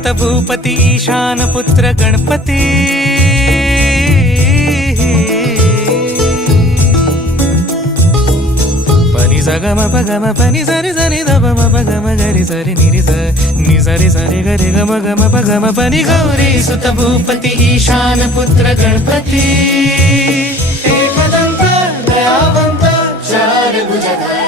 सुत भूपती ईशान पुत्र गणपती पनि सगम पगम पनि सरि सरि ध प म पगम गरि सरि नि सरि सरि गरि गम गम पगम पनि गौरी सुत भूपती ईशान पुत्र गणपती एकदंत दयावंत चार भुजधारी